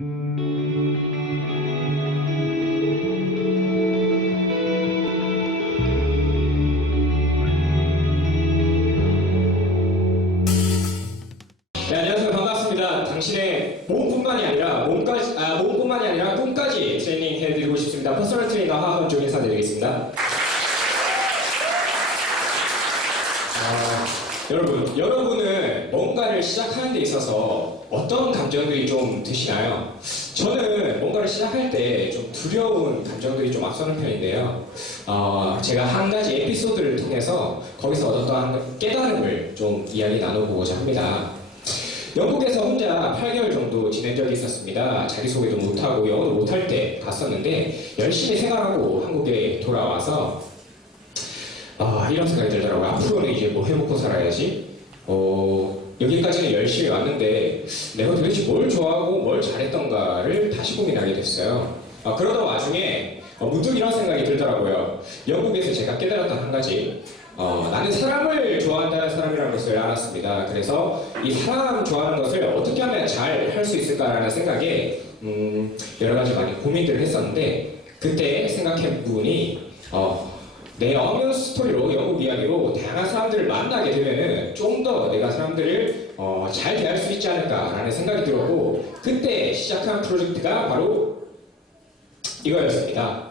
네, 안녕하세요. 반갑습니다. 당신의 몸뿐만이 아니라 몸뿐만이 아니라 꿈까지 트레이닝 해드리고 싶습니다. 퍼스널 트레이너 하헌종 인사드리겠습니다. 여러분은 뭔가를 시작하는 데 있어서 어떤 감정들이 좀 드시나요? 저는 뭔가를 시작할 때 좀 두려운 감정들이 좀 앞서는 편인데요. 제가 한 가지 에피소드를 통해서 거기서 얻었던 깨달음을 좀 이야기 나눠보고자 합니다. 영국에서 혼자 8개월 정도 지낸 적이 있었습니다. 자기소개도 못하고 영어도 못할 때 갔었는데 열심히 생활하고 한국에 돌아와서 이런 생각이 들더라고요. 앞으로는 이제 뭐 해먹고 살아야지. 여기까지는 열심히 왔는데 내가 도대체 뭘 좋아하고 뭘 잘했던가를 다시 고민하게 됐어요. 그러던 와중에 문득 이런 생각이 들더라고요. 영국에서 제가 깨달았던 한 가지, 나는 사람을 좋아한다는 사람이라는 것을 알았습니다. 그래서 이 사람 좋아하는 것을 어떻게 하면 잘 할 수 있을까라는 생각에 여러 가지 많이 고민들을 했었는데, 그때 생각한 부분이 내 어면 스토리로, 영국 이야기로 다양한 사람들을 만나게 되면은 좀 더 내가 사람들을 잘 대할 수 있지 않을까라는 생각이 들었고, 그때 시작한 프로젝트가 바로 이거였습니다.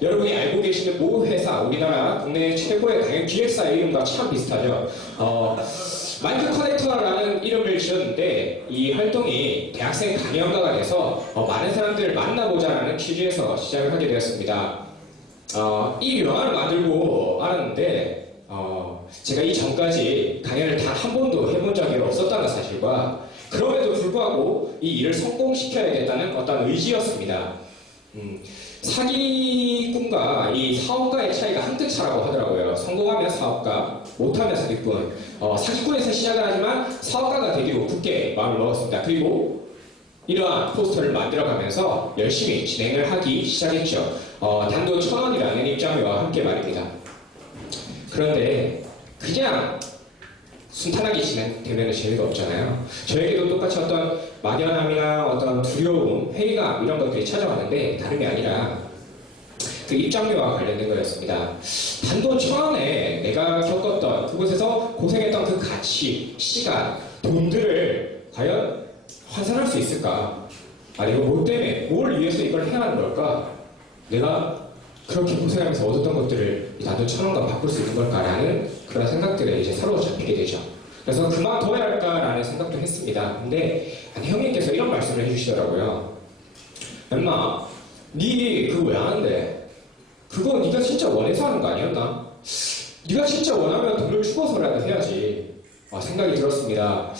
여러분이 알고 계시는 모 회사, 우리나라 국내 최고의 강연 기획사의 이름과 참 비슷하죠. 마이크 커넥터라는 이름을 지었는데, 이 활동이 대학생 강연가가 돼서 많은 사람들을 만나보자라는 취지에서 시작을 하게 되었습니다. 이 영화를 만들고 알았는데, 제가 이전까지 강연을 단 한 번도 해본 적이 없었다는 사실과, 그럼에도 불구하고 이 일을 성공시켜야겠다는 어떤 의지였습니다. 사기꾼과 이 사업가의 차이가 한끗 차라고 하더라고요. 성공하면 사업가, 못하면 사기꾼. 사기꾼에서 시작을 하지만 사업가가 되기로 굳게 마음을 먹었습니다. 그리고 이러한 포스터를 만들어가면서 열심히 진행을 하기 시작했죠. 단돈 1,000원이라는 입장료와 함께 말입니다. 그런데 그냥 순탄하게 진행되면 재미가 없잖아요. 저에게도 똑같이 어떤 막연함이나 어떤 두려움, 회의감 이런 것들이 찾아왔는데, 다름이 아니라 그 입장료와 관련된 거였습니다. 단돈 1,000원에 내가 겪었던, 그곳에서 고생했던 그 가치, 시간, 돈들을 과연 환산할 수 있을까? 이거 뭐 때문에, 뭘 위해서 이걸 해야 하는 걸까? 내가 그렇게 고생하면서 얻었던 것들을 단돈 1,000원과 바꿀 수 있는 걸까라는 그런 생각들에 이제 사로잡히게 되죠. 그래서 그만둬야 할까라는 생각도 했습니다. 근데 형님께서 이런 말씀을 해주시더라고요. 엄마, 니 그거 왜 하는데? 그거 네가 진짜 원해서 하는 거 아니었나? 네가 진짜 원하면 돈을 주고서라도 해야지. 생각이 들었습니다.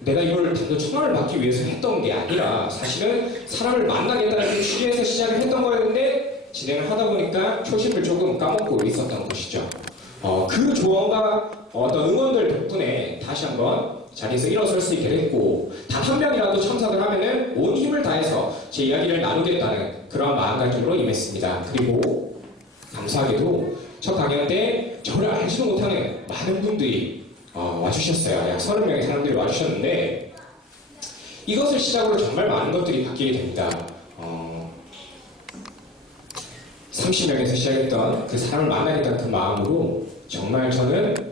내가 이걸 단돈 1,000원을 받기 위해서 했던 게 아니라 사실은 사람을 만나겠다는 취지에서 시작을 했던 거였는데, 진행을 하다 보니까 초심을 조금 까먹고 있었던 것이죠. 그 조언과 어떤 응원들 덕분에 다시 한번 자리에서 일어설 수 있게 됐고, 단 한 명이라도 참석을 하면은 온 힘을 다해서 제 이야기를 나누겠다는 그런 마음가짐으로 임했습니다. 그리고 감사하게도 첫 강연 때 저를 알지도 못하는 많은 분들이 와주셨어요. 약 30명의 사람들이 와주셨는데, 이것을 시작으로 정말 많은 것들이 바뀌게 됩니다. 30명에서 시작했던 그 사람을 만나겠다는 그 마음으로 정말 저는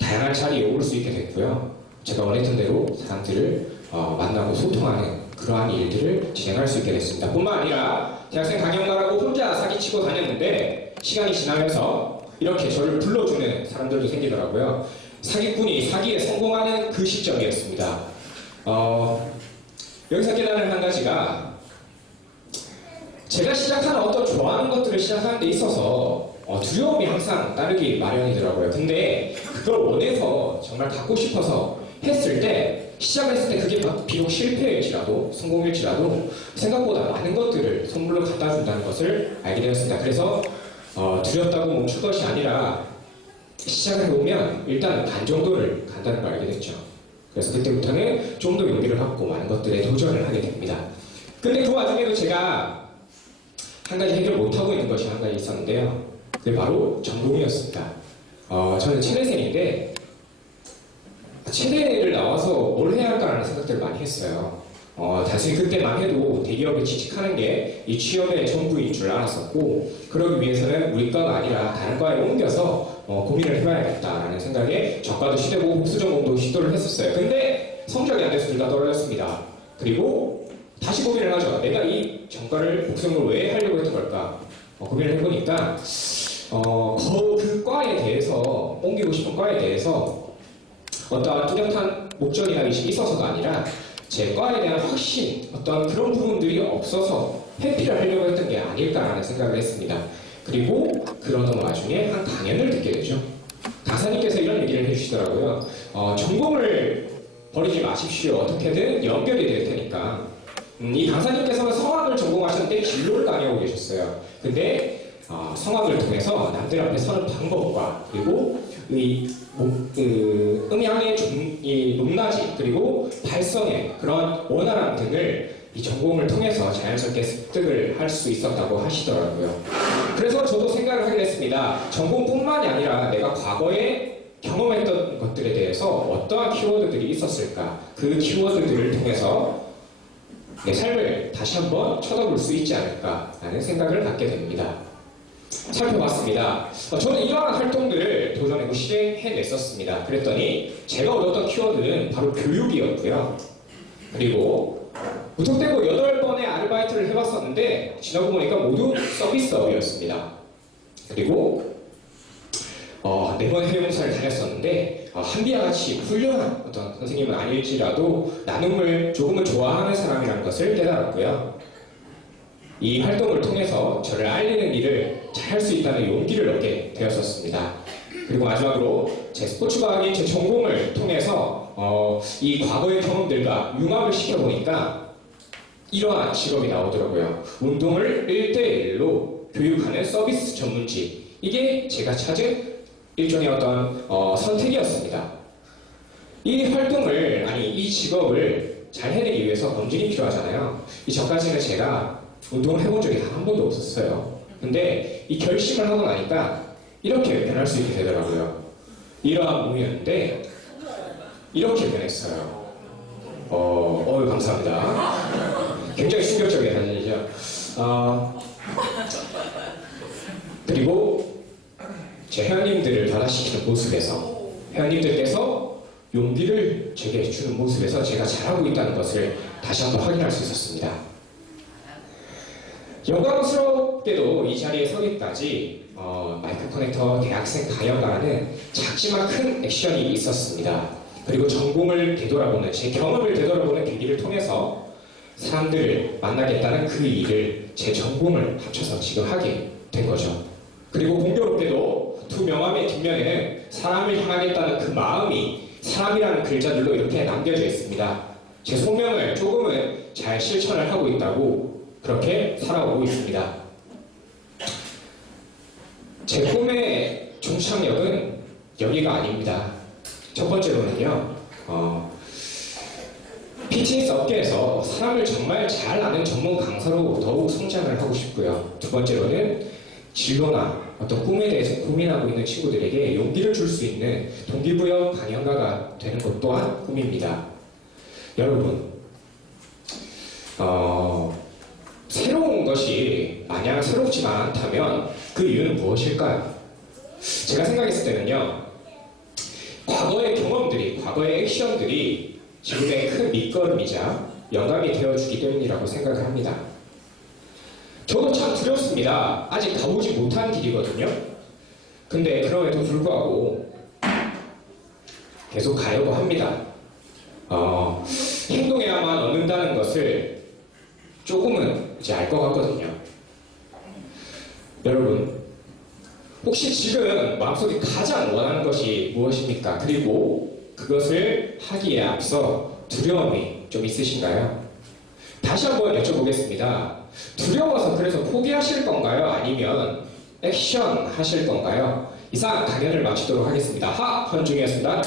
다양한 자리에 오를 수 있게 됐고요. 제가 원했던 대로 사람들을 만나고 소통하는 그러한 일들을 진행할 수 있게 됐습니다. 뿐만 아니라 대학생 강연가라고 혼자 사기치고 다녔는데, 시간이 지나면서 이렇게 저를 불러주는 사람들도 생기더라고요. 사기꾼이 사기에 성공하는 그 시점이었습니다. 여기서 깨달은 한 가지가, 제가 시작하는 어떤 좋아하는 것들을 시작하는 데 있어서 두려움이 항상 따르기 마련이더라고요. 근데 그걸 원해서 정말 갖고 싶어서 했을 때, 시작을 했을 때 그게 비록 실패일지라도 성공일지라도 생각보다 많은 것들을 선물로 갖다 준다는 것을 알게 되었습니다. 그래서 두렵다고 멈출 것이 아니라 시작을 해보면 일단 반 정도를 간다는 걸 알게 됐죠. 그래서 그때부터는 좀 더 용기를 갖고 많은 것들에 도전을 하게 됩니다. 근데 그 와중에도 제가 한 가지 해결 못하고 있는 것이 한 가지 있었는데요. 그게 바로 전공이었습니다. 저는 체내생인데 체대를 나와서 뭘 해야 할까라는 생각들을 많이 했어요. 단순히 그때만 해도 대기업에 취직하는 게 이 취업의 전부인 줄 알았었고, 그러기 위해서는 우리 과가 아니라 다른 과에 옮겨서 고민을 해봐야겠다라는 생각에 전과도 시도해보고 복수전공도 시도를 했었어요. 근데 성적이 안 돼서 둘 다 떨어졌습니다. 그리고 다시 고민을 하죠. 내가 이 전과를 복수전공을 왜 하려고 했던 걸까? 고민을 해보니까 그 과에 대해서, 옮기고 싶은 과에 대해서 어떠한 뚜렷한 목적이나 의식이 있어서가 아니라 제 과에 대한 확신, 어떤 그런 부분들이 없어서 회피를 하려고 했던 게 아닐까라는 생각을 했습니다. 그리고 그러던 와중에 한 강연을 듣게 되죠. 강사님께서 이런 얘기를 해주시더라고요. 전공을 버리지 마십시오. 어떻게든 연결이 될 테니까. 이 강사님께서는 성악을 전공하셨는데 진로를 강의하고 계셨어요. 근데 성악을 통해서 남들 앞에 서는 방법과 그리고 음향의 높낮이 그리고 발성의 그런 원활함 등을 이 전공을 통해서 자연스럽게 습득을 할 수 있었다고 하시더라고요. 그래서 저도 생각을 하게 됐습니다. 전공뿐만이 아니라 내가 과거에 경험했던 것들에 대해서 어떠한 키워드들이 있었을까? 그 키워드들을 통해서 내 삶을 다시 한번 쳐다볼 수 있지 않을까라는 생각을 갖게 됩니다. 살펴봤습니다. 저는 이러한 활동들을 도전하고 실행해냈었습니다. 그랬더니 제가 얻었던 키워드는 바로 교육이었고요. 그리고 무턱대고 8번의 아르바이트를 해봤었는데 지나고 보니까 모두 서비스업이었습니다. 그리고 4번 해외봉사를 다녔었는데 한비와 같이 훌륭한 어떤 선생님은 아닐지라도 나눔을 조금은 좋아하는 사람이라는 것을 깨달았고요. 이 활동을 통해서 저를 알리는 일을 잘 할 수 있다는 용기를 얻게 되었었습니다. 그리고 마지막으로 제 스포츠과학인 제 전공을 통해서 이 과거의 경험들과 융합을 시켜보니까 이러한 직업이 나오더라고요. 운동을 1대1로 교육하는 서비스 전문직. 이게 제가 찾은 일종의 어떤 선택이었습니다. 이 직업을 잘 해내기 위해서 검증이 필요하잖아요. 이전까지는 제가 운동을 해본 적이 단 한 번도 없었어요. 근데 이 결심을 하고 나니까 이렇게 변할 수 있게 되더라고요. 이러한 몸이었는데 이렇게 변했어요. 감사합니다. 굉장히 충격적인 사진이죠. 그리고 제 회원님들을 변화시키는 모습에서 회원님들께서 용기를 제게 주는 모습에서 제가 잘하고 있다는 것을 다시 한번 확인할 수 있었습니다. 영광스럽게도 이 자리에 서기까지 마이크 커넥터 대학생 가연가라는 작지만 큰 액션이 있었습니다. 그리고 전공을 되돌아보는, 제 경험을 되돌아보는 계기를 통해서 사람들을 만나겠다는 그 일을 제 전공을 합쳐서 지금 하게 된 거죠. 그리고 공교롭게도 두 명함의 뒷면에는 사람을 향하겠다는 그 마음이 사람이라는 글자들로 이렇게 남겨져 있습니다. 제 소명을 조금은 잘 실천을 하고 있다고 그렇게 살아오고 있습니다. 제 꿈의 종착역은 여기가 아닙니다. 첫 번째로는요, 피트니스 업계에서 사람을 정말 잘 아는 전문 강사로 더욱 성장을 하고 싶고요. 두 번째로는 진로나 어떤 꿈에 대해서 고민하고 있는 친구들에게 용기를 줄 수 있는 동기부여 강연가가 되는 것 또한 꿈입니다. 여러분, 새로운 것이 마냥 새롭지만 않다면 그 이유는 무엇일까요? 제가 생각했을 때는요, 과거의 경험들이, 과거의 액션들이 지금의 큰 밑거름이자 영감이 되어주기 때문이라고 생각을 합니다. 저도 참 두렵습니다. 아직 가보지 못한 길이거든요. 근데 그럼에도 불구하고 계속 가려고 합니다. 행동해야만 얻는다는 것을 조금은 이제 알 것 같거든요. 여러분, 혹시 지금 마음속에 가장 원하는 것이 무엇입니까? 그리고 그것을 하기에 앞서 두려움이 좀 있으신가요? 다시 한번 여쭤보겠습니다. 두려워서 그래서 포기하실 건가요? 아니면 액션 하실 건가요? 이상 강연을 마치도록 하겠습니다. 헌중이었습니다.